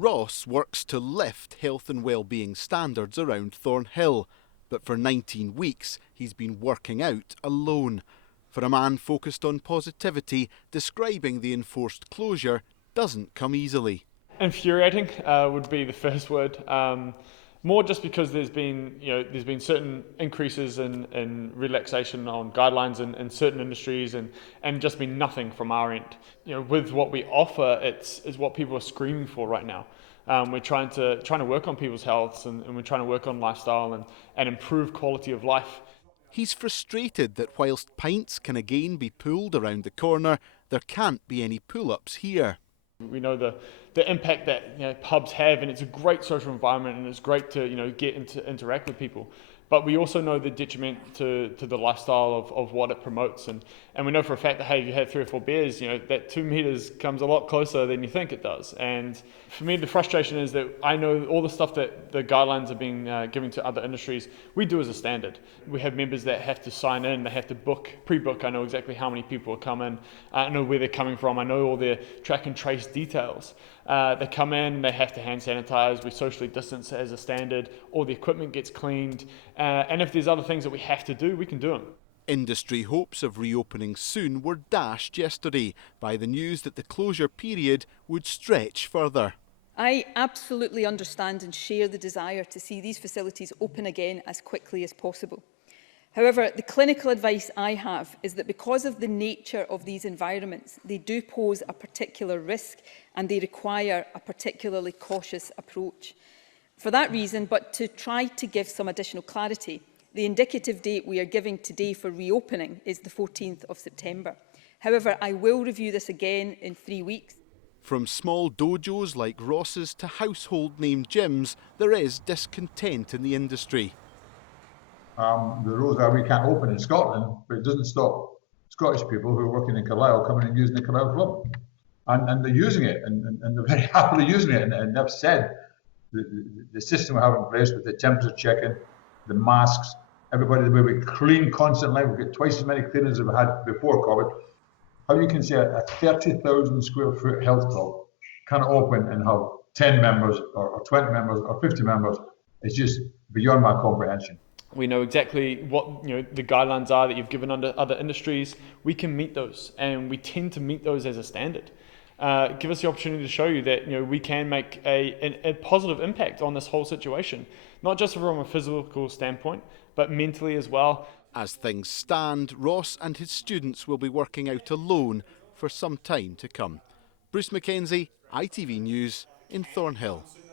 Ross works to lift health and well-being standards around Thornhill, but for 19 weeks he's been working out alone. For a man focused on positivity, describing the enforced closure doesn't come easily. Infuriating would be the first word. More just because there's been certain increases in relaxation on guidelines in certain industries and just been nothing from our end. With what we offer, is what people are screaming for right now. We're trying to work on people's health and we're trying to work on lifestyle and improve quality of life. He's frustrated that whilst pints can again be pulled around the corner, there can't be any pull-ups here. We know the impact that pubs have, and it's a great social environment, and it's great to get to interact with people. But we also know the detriment to the lifestyle of what it promotes, and we know for a fact that if you have 3 or 4 beers, that 2 meters comes a lot closer than you think it does. And for me, the frustration is that I know all the stuff that the guidelines are being given to other industries, we do as a standard. We have members that have to sign in, they have to pre-book. I know exactly how many people are coming. I know where they're coming from. I know all their track and trace details. They come in, they have to hand sanitize, we socially distance as a standard, all the equipment gets cleaned, and if there's other things that we have to do, we can do them. Industry hopes of reopening soon were dashed yesterday by the news that the closure period would stretch further. I absolutely understand and share the desire to see these facilities open again as quickly as possible. However, the clinical advice I have is that because of the nature of these environments, they do pose a particular risk and they require a particularly cautious approach. For that reason, but to try to give some additional clarity, the indicative date we are giving today for reopening is the 14th of September. However, I will review this again in 3 weeks. From small dojos like Ross's to household name gyms, there is discontent in the industry. The rules are we can't open in Scotland, but it doesn't stop Scottish people who are working in Carlisle coming and using the Carlisle Club. And they're using it, and they're very happily using it. And they've said the system we have in place with the temperature checking, the masks, everybody, the way we clean constantly, we get twice as many cleaners as we had before COVID. How you can say a 30,000 square foot health club can open and have 10 members or 20 members or 50 members, it's just beyond my comprehension. We know exactly what the guidelines are that you've given under other industries. We can meet those, and we tend to meet those as a standard. Give us the opportunity to show you that we can make a positive impact on this whole situation, not just from a physical standpoint, but mentally as well. As things stand, Ross and his students will be working out alone for some time to come. Bruce Mackenzie, ITV News in Thornhill.